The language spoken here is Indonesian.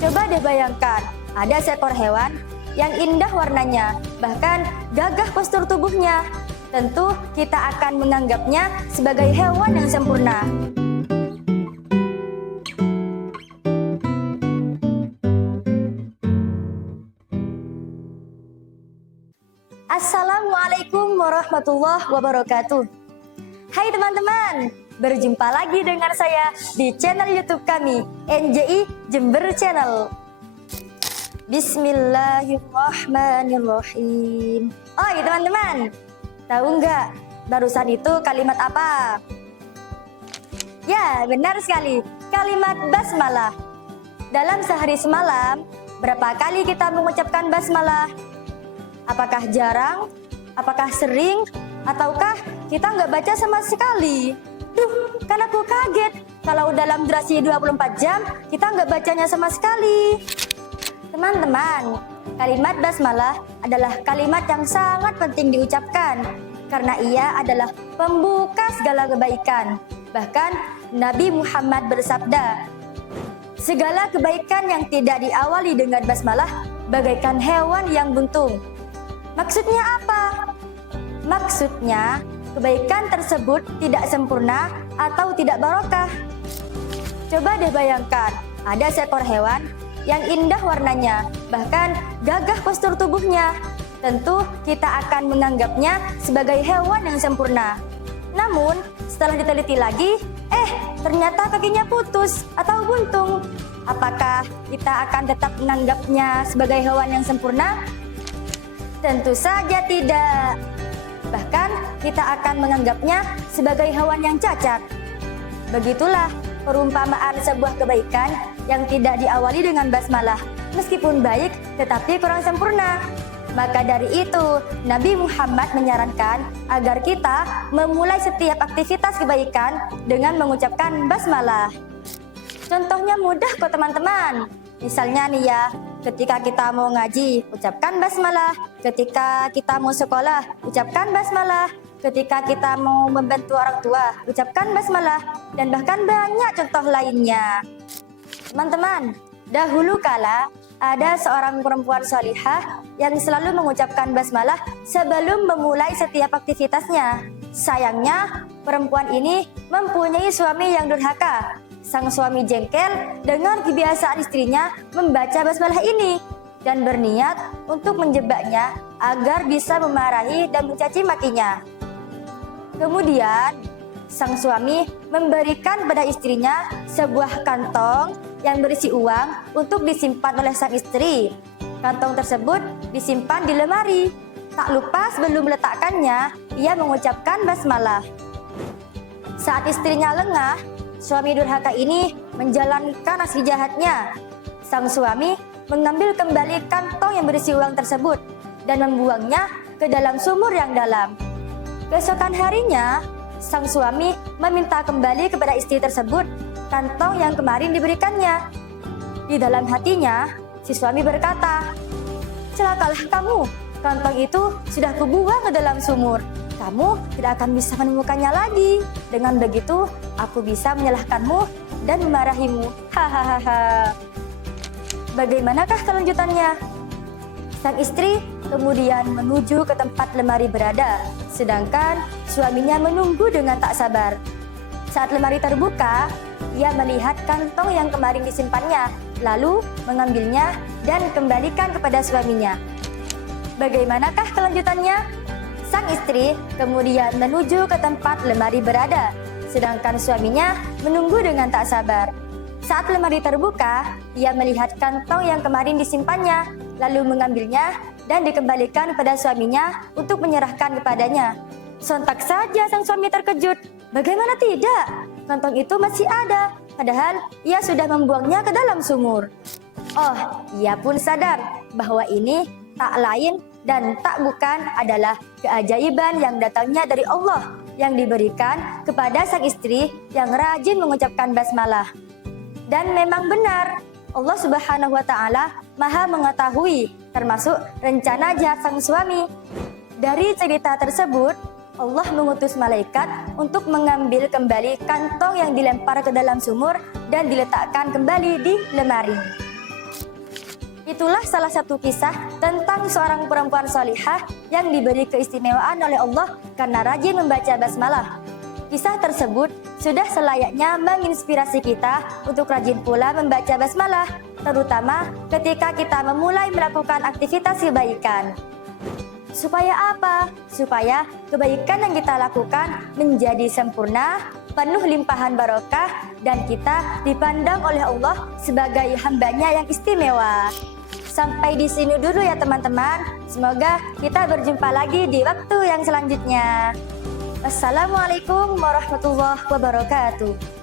Coba deh bayangkan, ada seekor hewan yang indah warnanya, bahkan gagah postur tubuhnya. Tentu kita akan menganggapnya sebagai hewan yang sempurna. Assalamualaikum warahmatullahi wabarakatuh. Hai teman-teman, berjumpa lagi dengan saya di channel YouTube kami, NJI Jember Channel. Bismillahirrahmanirrahim. Oh iya teman-teman, tahu nggak barusan itu kalimat apa? Ya, benar sekali, kalimat basmalah. Dalam sehari semalam, berapa kali kita mengucapkan basmalah? Apakah jarang? Apakah sering? Ataukah kita nggak baca sama sekali? Duh, kan aku kaget kalau dalam durasi 24 jam kita nggak bacanya sama sekali. Teman-teman, kalimat basmalah adalah kalimat yang sangat penting diucapkan karena ia adalah pembuka segala kebaikan. Bahkan Nabi Muhammad bersabda, segala kebaikan yang tidak diawali dengan basmalah bagaikan hewan yang buntung. Maksudnya apa? Maksudnya, kebaikan tersebut tidak sempurna atau tidak barokah. Coba deh bayangkan, ada seekor hewan yang indah warnanya, bahkan gagah postur tubuhnya. Tentu kita akan menganggapnya sebagai hewan yang sempurna. Namun, setelah diteliti lagi, ternyata kakinya putus atau buntung. Apakah kita akan tetap menganggapnya sebagai hewan yang sempurna? Tentu saja tidak. Bahkan kita akan menganggapnya sebagai hewan yang cacat. Begitulah perumpamaan sebuah kebaikan yang tidak diawali dengan basmalah. Meskipun baik, tetapi kurang sempurna. Maka dari itu, Nabi Muhammad menyarankan agar kita memulai setiap aktivitas kebaikan dengan mengucapkan basmalah. Contohnya mudah kok teman-teman. Misalnya nih ya, ketika kita mau ngaji, ucapkan basmalah. Ketika kita mau sekolah, ucapkan basmalah. Ketika kita mau membantu orang tua, ucapkan basmalah. Dan bahkan banyak contoh lainnya. Teman-teman, dahulu kala ada seorang perempuan salihah yang selalu mengucapkan basmalah sebelum memulai setiap aktivitasnya. Sayangnya, perempuan ini mempunyai suami yang durhaka. Sang suami jengkel dengan kebiasaan istrinya membaca basmalah ini dan berniat untuk menjebaknya agar bisa memarahi dan mencaci makinya. Kemudian, sang suami memberikan pada istrinya sebuah kantong yang berisi uang untuk disimpan oleh sang istri. Kantong tersebut disimpan di lemari. Tak lupa sebelum meletakkannya, ia mengucapkan basmalah. Saat istrinya lengah, suami durhaka ini menjalankan aksi jahatnya. Sang suami mengambil kembali kantong yang berisi uang tersebut dan membuangnya ke dalam sumur yang dalam. Keesokan harinya, sang suami meminta kembali kepada istri tersebut kantong yang kemarin diberikannya. Di dalam hatinya, si suami berkata, "Celakalah kamu, kantong itu sudah kubuang ke dalam sumur. Kamu tidak akan bisa menemukannya lagi. Dengan begitu, aku bisa menyalahkanmu dan memarahimu." Hahaha. Bagaimanakah kelanjutannya? Sang istri kemudian menuju ke tempat lemari berada, sedangkan suaminya menunggu dengan tak sabar. Saat lemari terbuka, ia melihat kantong yang kemarin disimpannya, lalu mengambilnya dan kembalikan kepada suaminya. Bagaimanakah kelanjutannya? Sang istri kemudian menuju ke tempat lemari berada, sedangkan suaminya menunggu dengan tak sabar. Saat lemari terbuka, ia melihat kantong yang kemarin disimpannya, lalu mengambilnya dan dikembalikan kepada suaminya untuk menyerahkan kepadanya. Sontak saja sang suami terkejut. Bagaimana tidak? Kantong itu masih ada, padahal ia sudah membuangnya ke dalam sumur. Oh, ia pun sadar bahwa ini tak lain dan tak bukan adalah keajaiban yang datangnya dari Allah yang diberikan kepada sang istri yang rajin mengucapkan basmalah. Dan memang benar, Allah Subhanahu wa Ta'ala Maha mengetahui, termasuk rencana jahat sang suami. Dari cerita tersebut, Allah mengutus malaikat untuk mengambil kembali kantong yang dilempar ke dalam sumur dan diletakkan kembali di lemari. Itulah salah satu kisah tentang seorang perempuan salihah yang diberi keistimewaan oleh Allah karena rajin membaca basmalah. Kisah tersebut sudah selayaknya menginspirasi kita untuk rajin pula membaca basmalah, terutama ketika kita memulai melakukan aktivitas kebaikan. Supaya apa? Supaya kebaikan yang kita lakukan menjadi sempurna, penuh limpahan barokah, dan kita dipandang oleh Allah sebagai hambanya yang istimewa. Sampai di sini dulu ya teman-teman. Semoga kita berjumpa lagi di waktu yang selanjutnya. Wassalamualaikum warahmatullahi wabarakatuh.